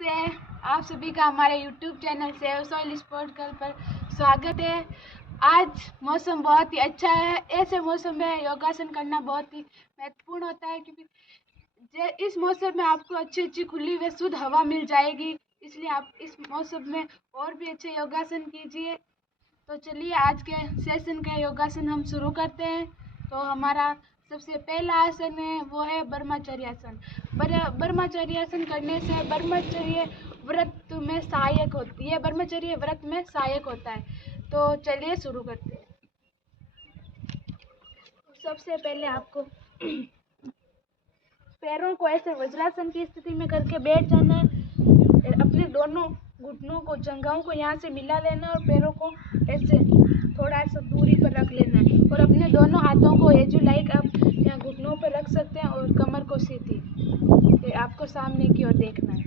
नमस्ते, आप सभी का हमारे YouTube channel save soil sport girl पर स्वागत है। आज मौसम बहुत ही अच्छा है। ऐसे मौसम में योगासन करना बहुत ही महत्वपूर्ण होता है क्योंकि इस मौसम में आपको अच्छी खुली व शुद्ध हवा मिल जाएगी। इसलिए आप इस मौसम में और भी अच्छे योगासन कीजिए। तो चलिए आज के सेशन का योगासन हम शुरू करते हैं। तो हमारा सबसे पहला आसन है वो है ब्रह्मचर्यासन। ब्रह्मचर्यासन करने से ब्रह्मचर्य व्रत में सहायक होती है, ब्रह्मचर्य व्रत में सहायक होता है। तो चलिए शुरू करते हैं। सबसे पहले आपको पैरों को ऐसे वज्रासन की स्थिति में करके बैठ जाना है। अपने दोनों घुटनों को, जंघाओं को यहाँ से मिला लेना और पैरों को ऐसे थोड़ा सा दूरी पर रख लेना है और अपने दोनों हाथों को एजू लाइक आप यहाँ घुटनों पर रख सकते हैं और कमर को सीधी आपको सामने की ओर देखना है।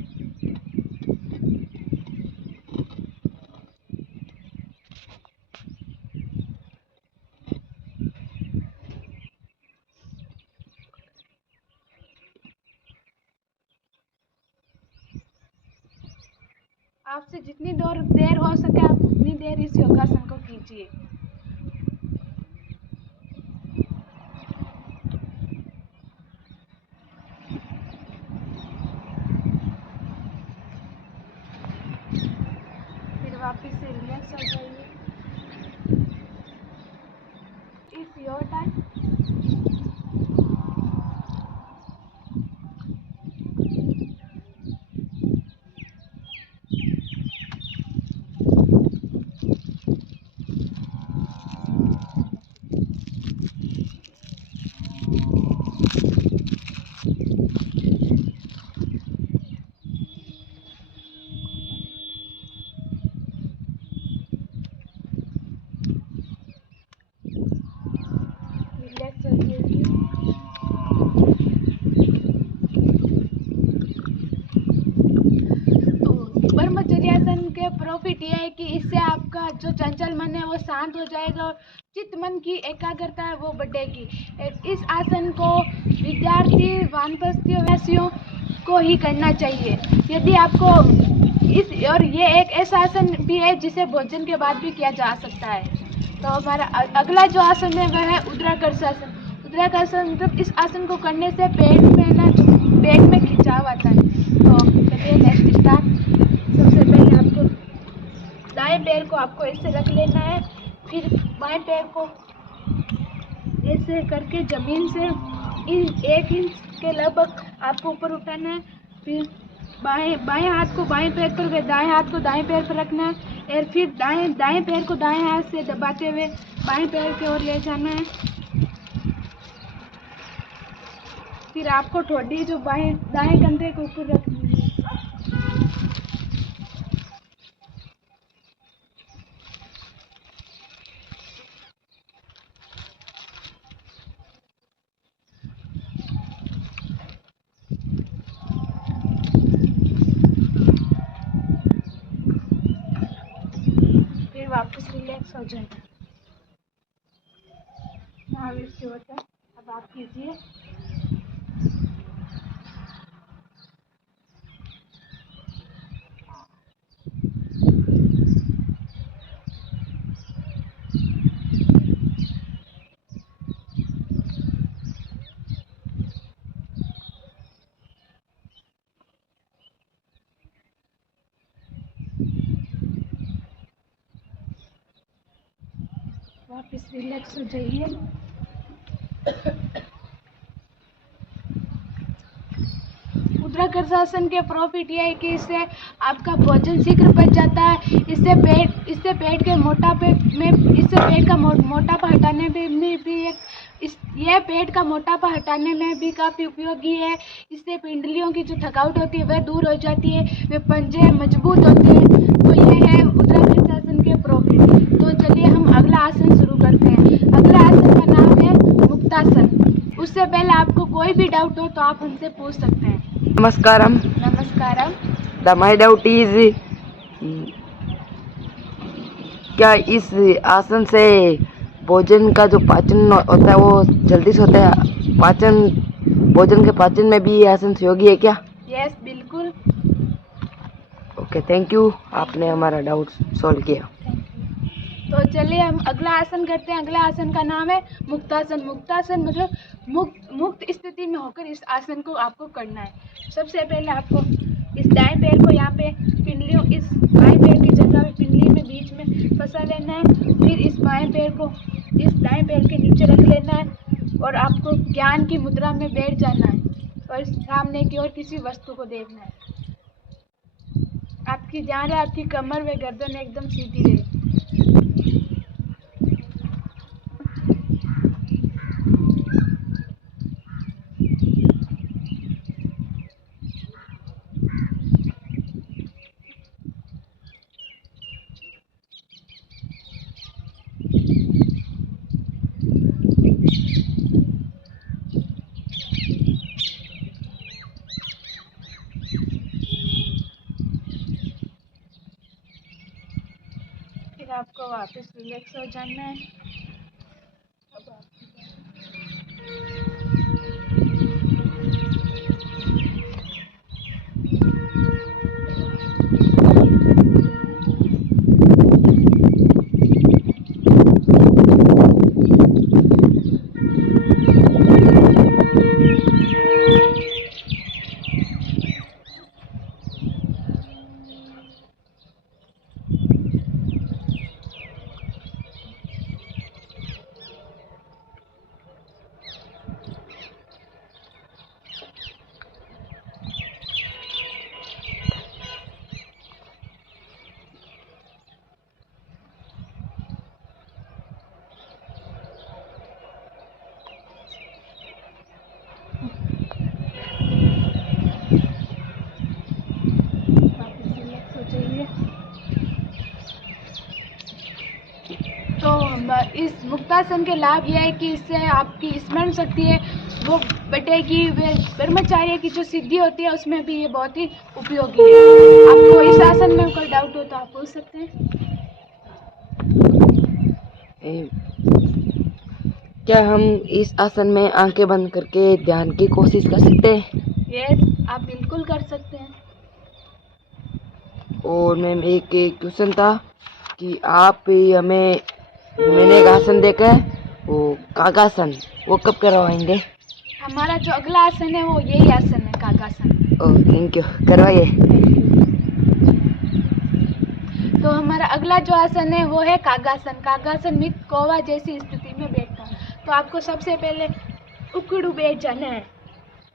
आपसे जितनी देर हो सके आप उतनी देर इस योगासन को कीजिए। फिर वापस से रिलैक्स हो जाइए। It's your time. ब्रह्मचर्यासन के प्रॉफिट ये है कि इससे आपका जो चंचल मन है वो शांत हो जाएगा और चित्त मन की एकाग्रता है वो बढ़ेगी। इस आसन को विद्यार्थी, वानप्रस्थियों को ही करना चाहिए। यदि आपको और ये एक ऐसा आसन भी है जिसे भोजन के बाद भी किया जा सकता है। तो हमारा अगला जो आसन है वह है उद्राकर्षासन। उद्राकर्षासन मतलब इस आसन को करने से पेट में खिंचाव आता है। तो चलिए नेक्स्ट स्टार्ट। सबसे पहले आपको दाएं पैर को आपको ऐसे रख लेना है, फिर बाएं पैर को ऐसे करके जमीन से 1 इंच के लगभग आपको ऊपर उठाना है। फिर बाएं हाथ को बाएं पैर पर, दाएं हाथ को दाएं पैर पर रखना है और फिर दाएं पैर को दाएं हाथ से दबाते हुए बाएं पैर की ओर ले जाना है। फिर आपको ठोडी जो दाएं कंधे के ऊपर रखनी है। फिर वापस रिलैक्स हो जाए। महावीर होता है। अब आप कीजिए। वापस रिलैक्स हो जाइए। उद्राकर्षासन के प्रॉफिट ये है कि इससे आपका भोजन शीघ्र पच जाता है। इससे पेट का मोटापा हटाने में भी यह पेट का मोटापा हटाने में भी काफ़ी उपयोगी है। इससे पिंडलियों की जो थकावट होती है वह दूर हो जाती है, वे पंजे मजबूत होते हैं। तो यह है उद्राकर्षासन के प्रॉफिट। तो चलिए हम अगला आसन शुरू करते हैं। अगला आसन का नाम है मुक्तासन। उससे पहले आपको कोई भी डाउट हो तो आप हमसे पूछ सकते हैं। नमस्कारम। नमस्कारम। माय डाउट इज, क्या इस आसन से भोजन का जो पाचन होता है वो जल्दी से होता है? भोजन के पाचन में भी ये आसन सहयोगी है क्या? यस, बिल्कुल। ओके, थैंक यू, आपने हमारा डाउट सॉल्व किया। तो चलिए हम अगला आसन करते हैं। अगला आसन का नाम है मुक्तासन। मुक्तासन मतलब मुक्त स्थिति में होकर इस आसन को आपको करना है। सबसे पहले आपको इस दाएं पैर को यहाँ पे पिंडलियों, इस बाएं पैर की जगह में पिंडली में बीच में फंसा लेना है। फिर इस बाएं पैर को इस दाएं पैर के नीचे रख लेना है और आपको ज्ञान की मुद्रा में बैठ जाना है और सामने की ओर किसी वस्तु को देखना है। आपकी ध्यान है आपकी कमर व गर्दन एकदम सीधी रहे। फिर आपको वापस रिलैक्स हो जाना है। तो इस मुक्तासन के लाभ यह है कि इससे आपकी स्मरण शक्ति है वो बढ़ेगी। वे ब्रह्मचार्य की जो सिद्धि होती है उसमें भी ये बहुत ही उपयोगी है। आपको इस आसन में कोई डाउट हो तो आप पूछ सकते हैं। क्या हम इस आसन में आंखें बंद करके ध्यान की कोशिश कर सकते हैं? यस, आप बिल्कुल कर सकते हैं। और मैम एक क्वेश्चन था कि आप हमें मैंने एक आसन देखा है वो कागासन, वो कब करवाएंगे? हमारा जो अगला आसन है वो यही आसन है, कागासन। ओह थैंक यू, करवाइए। तो हमारा अगला जो आसन है वो है कागासन। कागासन में कौवा जैसी स्थिति में बैठना। तो आपको सबसे पहले उकड़ू बैठ जाना है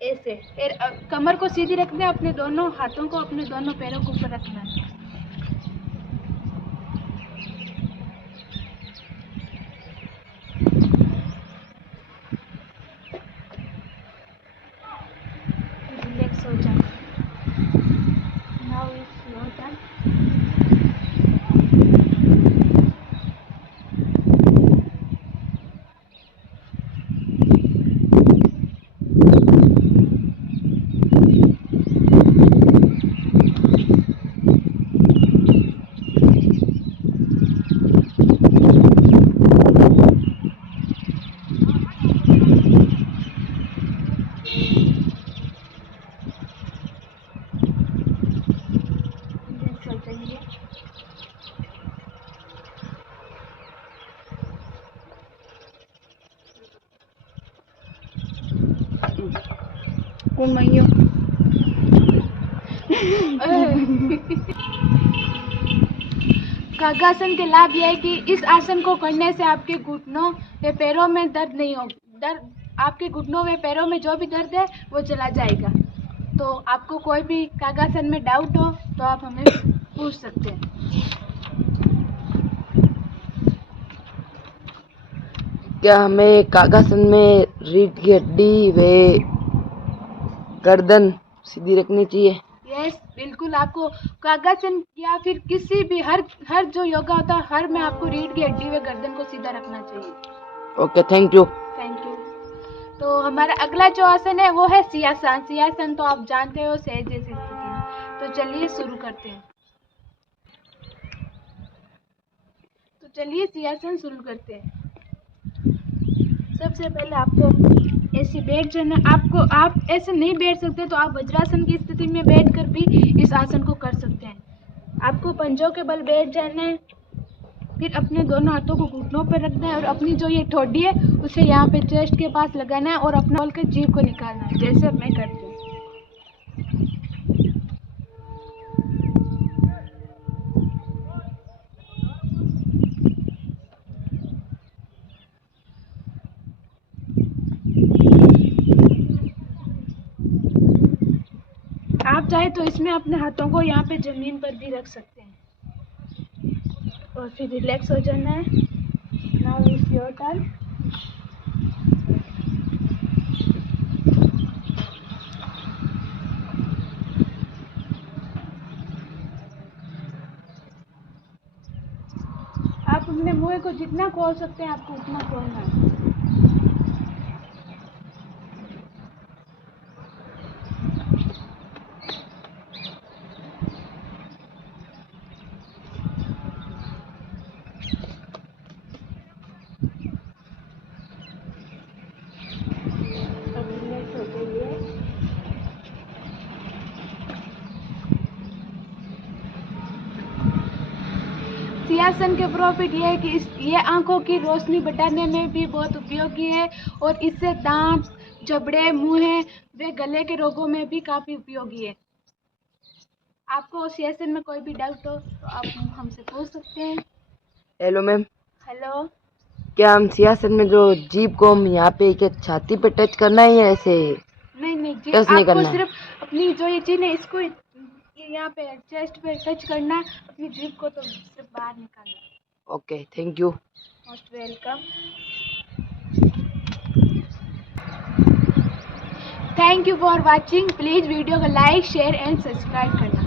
ऐसे। फिर कमर को सीधी रखना है, अपने दोनों हाथों को अपने दोनों पैरों के ऊपर रखना है। रिलैक्स हो जाए। Now it's your turn. कौन मांगियो? कागासन के लाभ यह है कि इस आसन को करने से आपके घुटनों व पैरों में दर्द नहीं होगा। आपके घुटनों व पैरों में जो भी दर्द है वो चला जाएगा। तो आपको कोई भी कागासन में डाउट हो तो आप हमें पूछ सकते हैं। क्या हमें कागासन में रीढ़ की हड्डी व गर्दन सीधी रखनी चाहिए? यस, बिल्कुल। आपको कागासन या फिर किसी भी हर जो योगा होता है हर में आपको रीढ़ की हड्डी व गर्दन को सीधा रखना चाहिए। Okay, thank you. Thank you. तो हमारा अगला जो आसन है वो है सिंहासन। सिंहासन तो आप जानते हो सहज जैसी स्थिति में। तो चलिए शुरू करते हैं। तो चलिए सिंहासन शुरू करते हैं। सबसे पहले आपको ऐसे बैठ जाना। आप ऐसे नहीं बैठ सकते तो आप वज्रासन की स्थिति में बैठकर भी इस आसन को कर सकते हैं। आपको पंजों के बल बैठ जाना है, फिर अपने दोनों हाथों को घुटनों पर रखना है और अपनी जो ये ठोडी है उसे यहाँ पे चेस्ट के पास लगाना है और अपना खोल के जीभ को निकालना है, जैसे मैं करती हूँ। आप चाहे तो इसमें अपने हाथों को यहाँ पे जमीन पर भी रख सकते हैं और फिर रिलैक्स हो जाना है। Now is your turn. आप अपने मुंह को जितना खोल सकते हैं आपको उतना खोलना है। अब रिलैक्स हो जाइए। सिंहासन के प्रॉफिट ये है कि ये आंखों की रोशनी बढ़ाने में भी बहुत उपयोगी है और इससे दांत, जबड़े, मुंह व गले के रोगों में भी काफ़ी उपयोगी है। आपको सिंहासन में कोई भी डाउट हो तो आप हमसे पूछ सकते हैं। Hello ma'am, hello. क्या हम सिंहासन में जो जीभ को हम यहाँ पे क्या छाती पे टच करना है या ऐसे नहीं जी, टच नहीं आपको करना? सिर्फ अपनी जो ये चीज़ है इसको यहाँ पे चेस्ट पे टच करना है, अपनी जीभ को तो सिर्फ बाहर निकालना है। Okay, thank you. Most welcome. Thank you for watching. Please video को लाइक, शेयर एंड सब्सक्राइब करना।